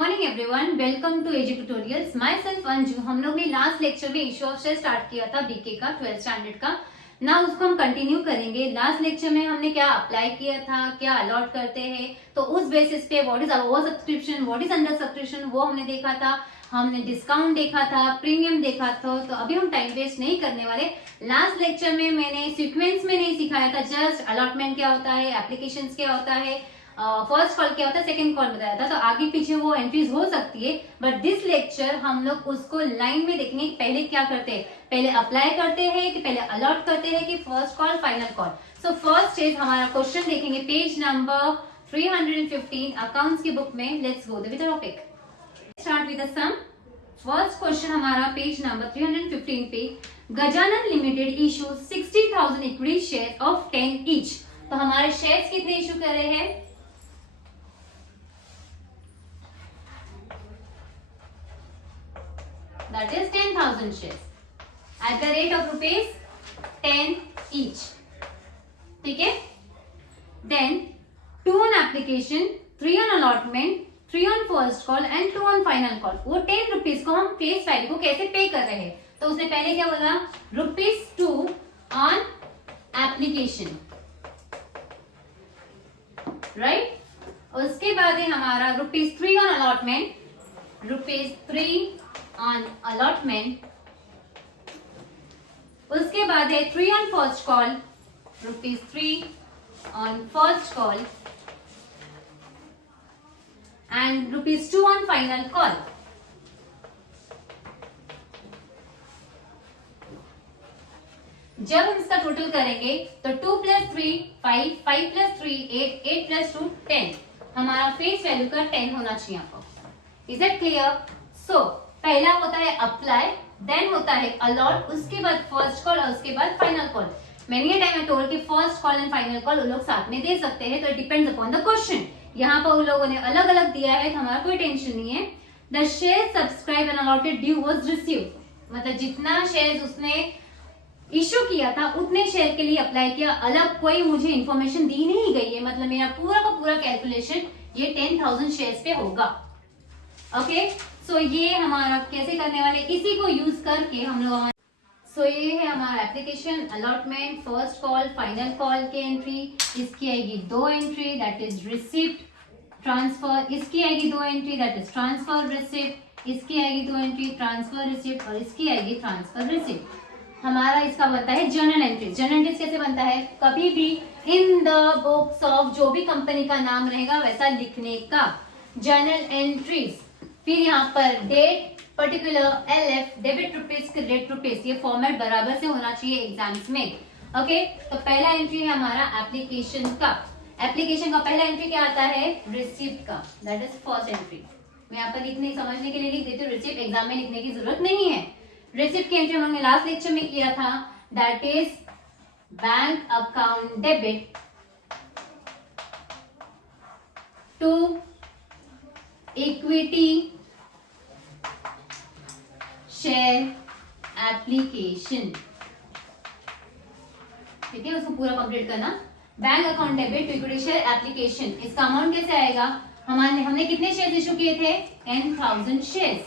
Morning everyone, welcome to AG tutorials. Myself Anju. हम लोग ने लास्ट लेक्चर में इशू ऑफ शेयर स्टार्ट किया था बीके का 12th स्टैंडर्ड का। ना उसको हम कंटिन्यू करेंगे। लास्ट लेक्चर में हमने क्या अप्लाई किया था, क्या अलॉट करते हैं, तो उस बेसिस पे what is over subscription, what is under subscription, वो हमने देखा था। हमने डिस्काउंट देखा था, प्रीमियम देखा था। तो अभी हम टाइम वेस्ट नहीं करने वाले। लास्ट लेक्चर में मैंने सीक्वेंस में नहीं सिखाया था, जस्ट अलॉटमेंट क्या होता है, एप्लीकेशन क्या होता है, फर्स्ट कॉल क्या होता है, सेकंड कॉल बताया था। तो आगे पीछे वो एंट्रीज हो सकती है, बट दिस लेक्चर हम लोग उसको लाइन में देखेंगे। पहले क्या करते हैं, पहले अप्लाई करते हैं कि पहले अलॉट करते हैं कि first call final call. So first is हमारा क्वेश्चन देखेंगे पेज नंबर 315 अकाउंट्स की बुक में। Let's go with the topic. Start with the sum. First question हमारा पेज नंबर 315 पे, Gajanan limited issue 60,000 equity share of 10 each. तो हमारे shares कितने issue कर रहे हैं, that is 10,000 shares at the rate of rupees 10 each. ठीक है। Then 2 on application, 3 on allotment, 3 on first call and 2 on final call. वो 10 रुपीज को हम फेस वैल्यू को कैसे पे कर रहे हैं, तो उसने पहले क्या बोला, ₹2 on application, राइट। उसके बाद है हमारा ₹3 on allotment, ₹3 on allotment। उसके बाद है 3 on first call, ₹3 on first call and ₹2 on final call। जब हम इसका टोटल करेंगे तो 2 + 3 5, 5 + 3 8, 8 + 2 10। हमारा फेस वैल्यू का 10 होना चाहिए आपको। Is it clear? सो पहला होता है अप्लाई, देन होता है अलॉट, उसके बाद फर्स्ट कॉल और उसके बाद final call. Many time told कि first call and final call उन लोग साथ में दे सकते हैं, तो it depends upon the question. यहाँ पर उन लोगों ने अलग अलग दिया है, तो हमारा कोई टेंशन नहीं है। The share subscribe and allotted due was received, मतलब जितना शेयर उसने इश्यू किया था उतने शेयर के लिए अप्लाई किया, अलग कोई मुझे इंफॉर्मेशन दी नहीं गई है। मतलब मेरा पूरा का पूरा कैलकुलेशन ये 10,000 शेयर्स पे होगा। ओके, सो ये हमारा कैसे करने वाले, इसी को यूज करके हम लोग। सो ये है हमारा application, allotment, first call, final call की एंट्री। इसकी आएगी 2 entry, that is receipt, transfer. इसकी आएगी 2 entry, that is transfer receipt. इसकी आएगी 2 एंट्री, ट्रांसफर रिसिप्ट, और इसकी आएगी ट्रांसफर रिसिप्ट। हमारा इसका बनता है जर्नल एंट्रीज। जर्नल एंट्रीज कैसे बनता है, कभी भी इन द बुक्स ऑफ जो भी कंपनी का नाम रहेगा वैसा लिखने का, जर्नल एंट्रीज। फिर यहाँ पर date, particular, LF, debit rupees, credit rupees, ये फॉर्मेट बराबर से होना चाहिए एग्जाम्स में। ओके, तो पहला एंट्री है हमारा एप्लीकेशन का। एप्लीकेशन का पहला एंट्री क्या आता है, रिसिप्ट का, दैट इज फर्स्ट एंट्री। मैं यहाँ पर लिखने समझने के लिए लिख देती हूँ, रिसिप्ट एग्जाम में लिखने की जरूरत नहीं है। रिसिप्ट की एंट्री हमने लास्ट लेक्चर में किया था, that is bank account debit to equity share application. ठीक है, उसको पूरा कंप्लीट करना। Bank account debit to equity share application, इसका अमाउंट कैसे आएगा, हमने कितने शेयर इशू किए थे, 10,000 शेयर।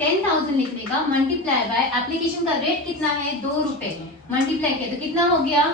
10,000 लिखने का मल्टीप्लाई बाय एप्लीकेशन का रेट कितना है, ₹2, मल्टीप्लाई किया तो कितना हो गया,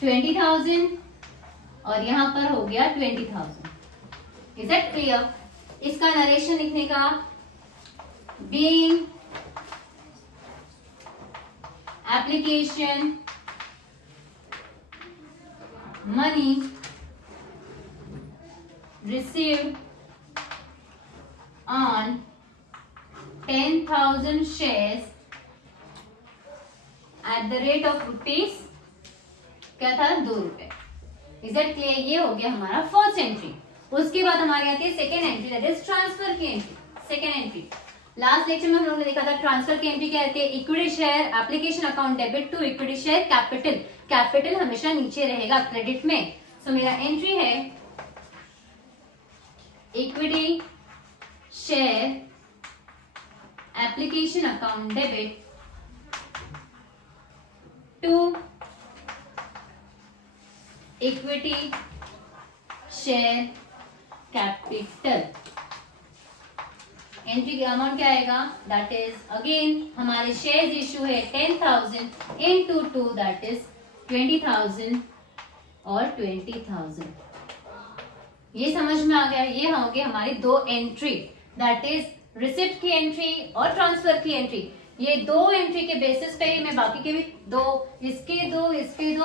20,000, और यहाँ पर हो गया 20,000। Is it clear? इसका नरेशन लिखने का, being application money received on 10,000 shares at the rate of rupees, क्या था, ₹2। Is that clear? ये हो गया हमारा फर्स्ट एंट्री। उसके बाद हमारी आती है second entry, that is transfer की entry. Second entry last lecture में हम लोगों ने देखा था, ट्रांसफर की एंट्री क्या रहती है, equity share application account debit to equity share capital. Capital हमेशा नीचे रहेगा क्रेडिट में। सो मेरा एंट्री है equity share application account debit to equity share capital. Entry का अमाउंट क्या आएगा, दैट इज अगेन हमारे शेयर इशू है 10,000 इनटू 2 दैट इज 20,000 और 20,000। ये समझ में आ गया। ये होंगे हमारी दो एंट्री, दैट इज रिसिप्ट की एंट्री और ट्रांसफर की एंट्री। ये दो एंट्री के बेसिस पे ही मैं बाकी के भी दो, इसके दो एंट्री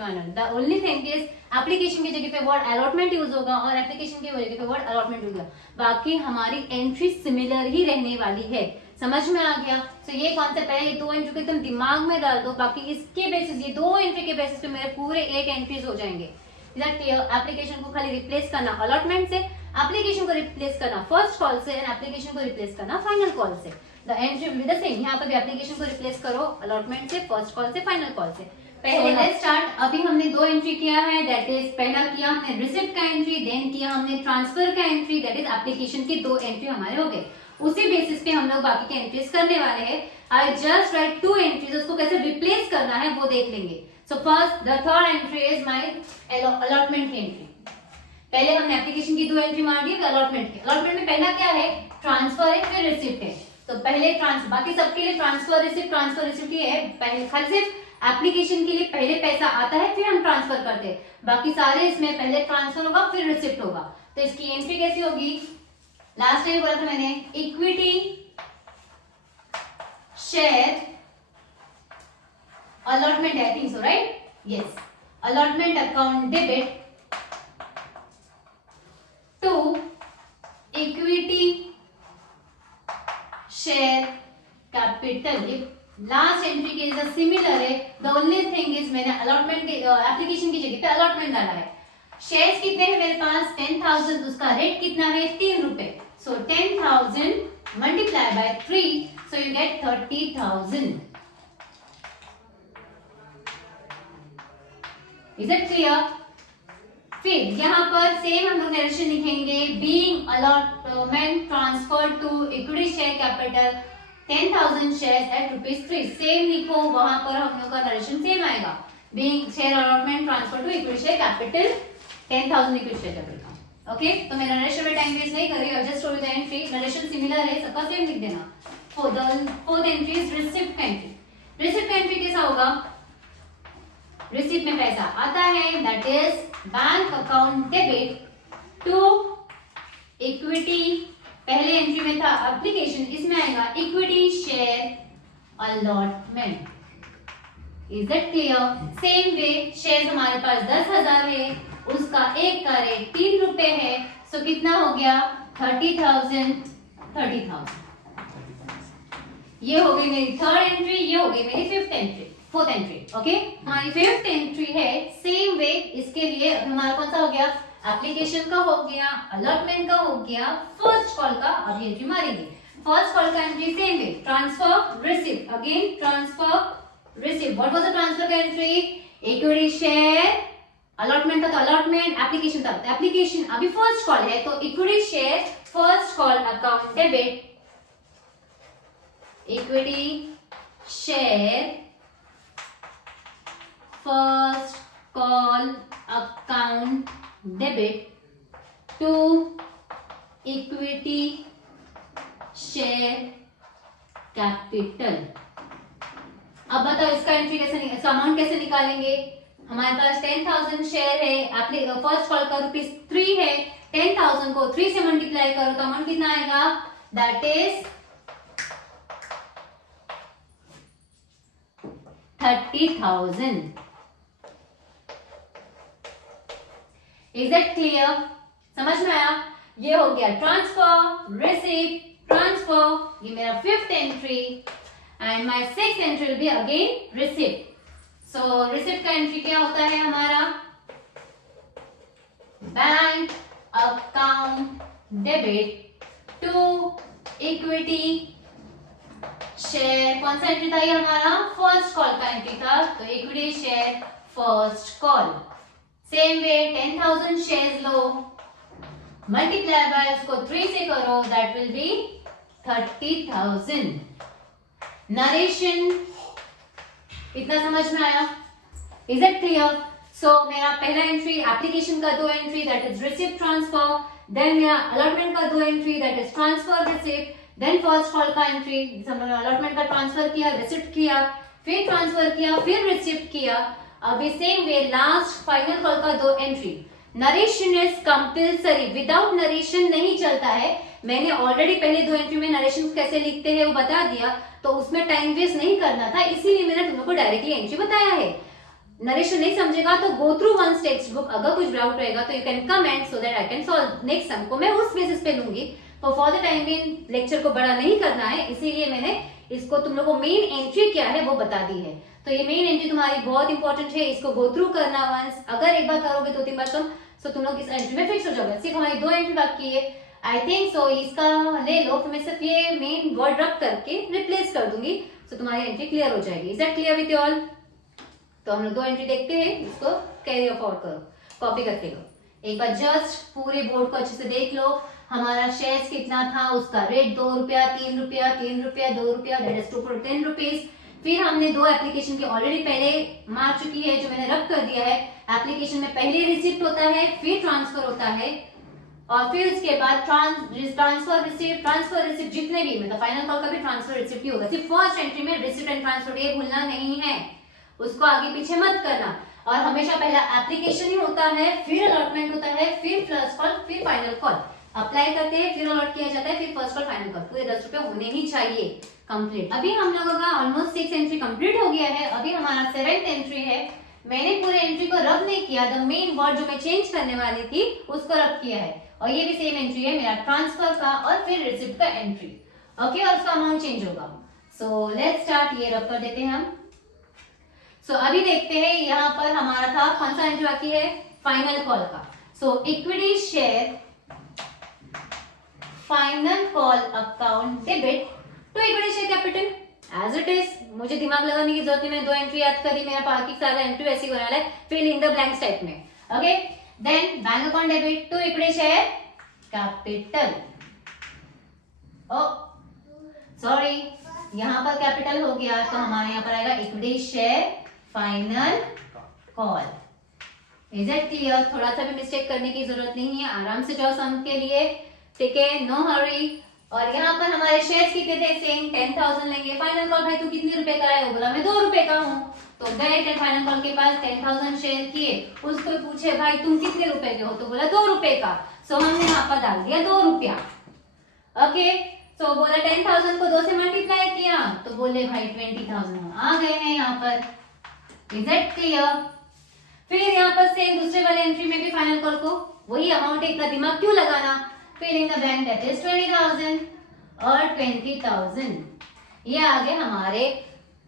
मानूंगा। The only thing is application की जगह पे वर्ड अलॉटमेंट यूज होगा और एप्लीकेशन की जगह पे वर्ड अलॉटमेंट यूज होगा। बाकी हमारी एंट्री सिमिलर ही रहने वाली है। समझ में आ गया। तो ये कॉन्सेप्ट है, ये दो एंट्री को एकदम दिमाग में डाल दो। बाकी इसके बेसिस, ये दो एंट्री के बेसिस पे मेरे पूरे 8 एंट्रीज हो जाएंगे। एप्लीकेशन को खाली रिप्लेस करना अलॉटमेंट से, एप्लीकेशन को रिप्लेस करना फर्स्ट कॉल से एंड एप्लीकेशन को रिप्लेस करना फाइनल कॉल से। The entry will be the same. यहाँ पर भी एप्लीकेशन को रिप्लेस करो अलॉटमेंट से, फर्स्ट कॉल से, फाइनल कॉल से। पहले लेट्स स्टार्ट। अभी हमने दो एंट्री किया है, दैट इज पहला किया हमने रिसिप्ट का एंट्री, देन किया हमने ट्रांसफर का एंट्री, दैट इज एप्लीकेशन की दो एंट्री हमारे हो गए। उसी बेसिस पे हम लोग बाकी के एंट्रीज करने वाले हैं। आई जस्ट राइट 2 एंट्रीज, उसको कैसे रिप्लेस करना है वो देख लेंगे। So first the third entry is my allotment की एंट्री। पहले हमने एप्लीकेशन की दो एंट्री मार दी, अलॉटमेंट की। अलॉटमेंट में पहला क्या है, ट्रांसफर है, फिर रिसिप्ट है। तो पहले बाकी सबके लिए ट्रांसफर रिसिप्ट ही है। पहले खाली सिर्फ एप्लीकेशन के लिए पहले पैसा आता है, फिर हम ट्रांसफर करते हैं। बाकी सारे इसमें पहले ट्रांसफर होगा, फिर रिसिप्ट होगा। तो इसकी एंट्री कैसी होगी, लास्ट टाइम बोला था मैंने, equity share allotment, I think so, right? Yes, allotment account debit to equity share capital. Last entry के लिए सिमिलर है। द ओनली थिंग इज मैंने अलॉटमेंट के एप्लीकेशन की जगह पे अलॉटमेंट डाला है। शेयर्स कितने हैं मेरे पास, 10,000, उसका रेट कितना है, 3 रुपए। So 10,000 multiply by 3, so you get 30,000। Is it clear? फिर यहाँ पर सेम हम लोग नरेशन लिखेंगे, being allotment transfer to equity share capital 10,000 shares at ₹3। Same लिखो, वहां पर हम लोग का नरेशन सेम आएगा। Being share allotment transfer to equity share capital 10,000 equity share capital. Okay, तो मैं नरेशन में टाइम वेस्ट नहीं कर रही, just to the entry. Narration similar है, सबका सेम लिख देना। Fourth entry is receipt entry. Receipt entry कैसा होगा, रिसिप्ट में पैसा आता है, that is bank account debit to equity. पहले एंट्री में था एप्लीकेशन, इसमें आएगा equity share allotment. Is it clear? Same way share हमारे पास 10,000 है, उसका एक का रेट 3 रुपए है। सो कितना हो गया, 30,000। ये हो गई मेरी थर्ड एंट्री, ये हो गई मेरी फोर्थ एंट्री। ओके, हमारी फिफ्थ एंट्री है सेम वे। इसके लिए हमारा कौन सा हो गया, एप्लीकेशन का हो गया, अलॉटमेंट का हो गया, फर्स्ट कॉल का अभी एंट्री मारेंगे। फर्स्ट कॉल का entry same way, transfer receipt, again transfer receipt. What was the transfer का एंट्री, इक्विटी शेयर, अलॉटमेंट था तो अलॉटमेंट, एप्लीकेशन था तो एप्लीकेशन। अभी फर्स्ट कॉल है तो equity share first call account debit, equity share first call account debit to equity share capital. अब बताओ इसका एंट्री कैसे, इसका अमाउंट कैसे निकालेंगे। हमारे पास 10,000 शेयर है, फर्स्ट कॉल का ₹3 है। 10,000 को 3 से मल्टीप्लाई करो तो अमाउंट कितना आएगा, that is 30,000। Is that clear? समझ में आया? ये हो गया ट्रांसफर रिसिप्ट ट्रांसफर, ये मेरा fifth entry. And my sixth entry will be again receipt. So receipt का एंट्री क्या होता है हमारा, bank account debit to equity share. कौन सा एंट्री था ये हमारा, फर्स्ट कॉल का एंट्री था, तो equity share first call. Same way 10,000 shares low, multiply by उसको 3 से करो, दैट विल बी 30,000। नरेशन इतना समझ में आया? Is it clear? सो मेरा पहला एंट्री एप्लीकेशन का 2 entry that is receipt transfer, then मेरा अलॉटमेंट का 2 entry that is transfer receipt, then first call का एंट्री हमने अलॉटमेंट का ट्रांसफर किया, रिसिप्ट किया, फिर ट्रांसफर किया, फिर रिसिप्ट किया। अभी same way last final call का 2 entry. Narration is compulsory, without narration नहीं चलता है। मैंने ऑलरेडी पहले 2 एंट्री में नरेशन कैसे लिखते हैं वो बता दिया, तो उसमें टाइम वेस्ट नहीं करना था, इसीलिए मैंने तुम लोग को डायरेक्टली एंट्री बताया है। नरेशन नहीं समझेगा तो go through once text book, अगर कुछ डाउट रहेगा तो you can comment so that I can solve next sum को मैं उस बेसिस पे लूंगी। तो for the time being lecture को बड़ा नहीं करना है, इसीलिए मैंने इसको तुम लोग को मेन एंट्री क्या है वो बता दी है। तो ये मेन एंट्री तुम्हारी बहुत इंपॉर्टेंट है, इसको गो थ्रू करना वंस। अगर एक बार करोगे 2-3 बार तुम लोग इस एंट्री में फिक्स हो जाओगे। सिर्फ हमारी 2 एंट्री बाकी है आई थिंक सो, इसका ले लो, फिर मैं सिर्फ ये मेन वर्ड रख करके रिप्लेस कर दूंगी, सो तुम्हारी एंट्री क्लियर हो जाएगी। Is that clear with you all? तो हम लोग 2 एंट्री देखते हैं, इसको कैरी फॉरवर्ड करो, कॉपी करके लो। एक बार जस्ट पूरे बोर्ड को अच्छे से देख लो। हमारा शेयर्स कितना था, उसका रेट 2 रुपया, 3 रुपया, 3 रुपया, 2 रुपया, दैट इज 2 for 10 रुपीज। फिर हमने 2 एप्लीकेशन की ऑलरेडी पहले मार चुकी है, जो मैंने रब कर दिया है। एप्लीकेशन में पहले रिसिप्ट होता है, फिर ट्रांसफर होता है, और फिर उसके बाद ट्रांसफर रिसिप्ट जितने भी, मतलब फाइनल कॉल का भी ट्रांसफर रिसिप्ट ही होगा। सिर्फ फर्स्ट एंट्री में रिसिप्ट एंड ट्रांसफर ये भूलना नहीं है, उसको आगे पीछे मत करना। और हमेशा पहला एप्लीकेशन ही होता है, फिर अलॉटमेंट होता है, फिर फर्स्ट कॉल, फिर फाइनल कॉल। अप्लाई करते हैं, फिर अलॉट किया जाता है, फिर फर्स्ट कॉल, फाइनल कॉल। पूरे 10 रुपए होने ही चाहिए कंप्लीट। अभी हम लोगों का ऑलमोस्ट 6 एंट्री कंप्लीट हो गया है। अभी हमारा 7th एंट्री है। मैंने पूरे एंट्री को रब नहीं किया, द मेन वर्ड जो मैं चेंज करने वाली थी उसको रब किया है। और ये भी सेम एंट्री है मेरा ट्रांसफर का और फिर रिसिप्ट का एंट्री। ओके, और उसका अमाउंट चेंज होगा। सो लेट्स स्टार्ट, ये रब कर देते हैं हम। सो अभी देखते हैं, यहाँ पर हमारा था कौन सा एंट्री बाकी है, फाइनल कॉल का। So equity share final call account debit to equity share capital as it is. मुझे दिमाग लगाने की जरूरत नहीं, मैंने 2 एंट्री याद करी, मेरा बाकी सारा एंट्री वैसे ही होने है, fill in the blanks type में। Okay, then bank account debit to equity share capital. Oh sorry, यहाँ पर कैपिटल हो गया, तो हमारे यहाँ पर आएगा equity share final call. Is it clear? थोड़ा सा भी मिस्टेक करने की जरूरत नहीं है, आराम से जाओ सम के लिए, ठीक है, नो हरी। और यहाँ पर हमारे शेयर्स कितने थे, सेम 10,000 लेंगे। फाइनल कॉल भाई तू कितने रुपए का है, वो बोला मैं 2 रुपए का हूँ, तो गए थे फाइनल कॉल के पास, 10,000 शेयर किए। उसको पूछे भाई तुम कितने रुपए के हो, तो बोला 2 रुपए का। सो हमने यहाँ पर डाल दिया 2 रुपया। ओके, सो बोला 10,000 को 2 से मल्टीप्लाई किया, तो बोले भाई 20,000 आ गए हैं यहाँ पर। Is it clear? फिर यहाँ पर सेम दूसरे वाले एंट्री में भी फाइनल कॉल को वही अमाउंट, इतना दिमाग क्यों लगाना। Filling the bank that is 20,000 और 20,000, ये आ गए हमारे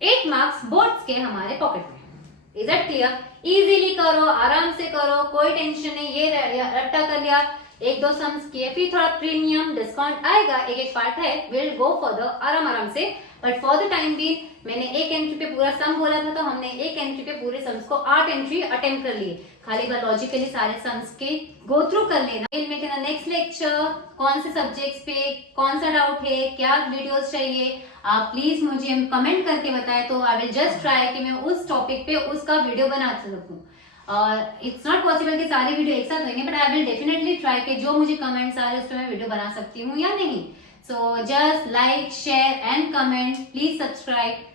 8 मार्क्स बोर्ड्स के हमारे पॉकेट में। Is it clear? इजीली करो, आराम से करो, कोई टेंशन नहीं। ये रट्टा कर लिया, 1-2 सम्स किए, फिर थोड़ा प्रीमियम डिस्काउंट आएगा, एक पार्ट है, विल गो फॉर द आराम से। बट फॉर द टाइम भी मैंने एक एंट्री पे पूरा सम बोला था, तो हमने एक एंट्री पे पूरे सम्स को 8 एंट्री अटेम्प्ट कर लिए। खाली बार लॉजिकली सारे सम्स के गो थ्रू कर लेना। नेक्स्ट लेक्चर कौन से सब्जेक्ट्स पे कौन सा डाउट है, क्या वीडियोस चाहिए, आप प्लीज मुझे कमेंट करके बताएं, तो आई विल जस्ट ट्राई कि मैं उस टॉपिक पे उसका वीडियो बना सकूं। और इट्स नॉट पॉसिबल कि सारे वीडियो एक साथ होंगे, but I will definitely try कि जो मुझे कमेंट्स आ रहे हैं उस पर मैं वीडियो बना सकती हूँ या नहीं। So just like, share and comment, please subscribe.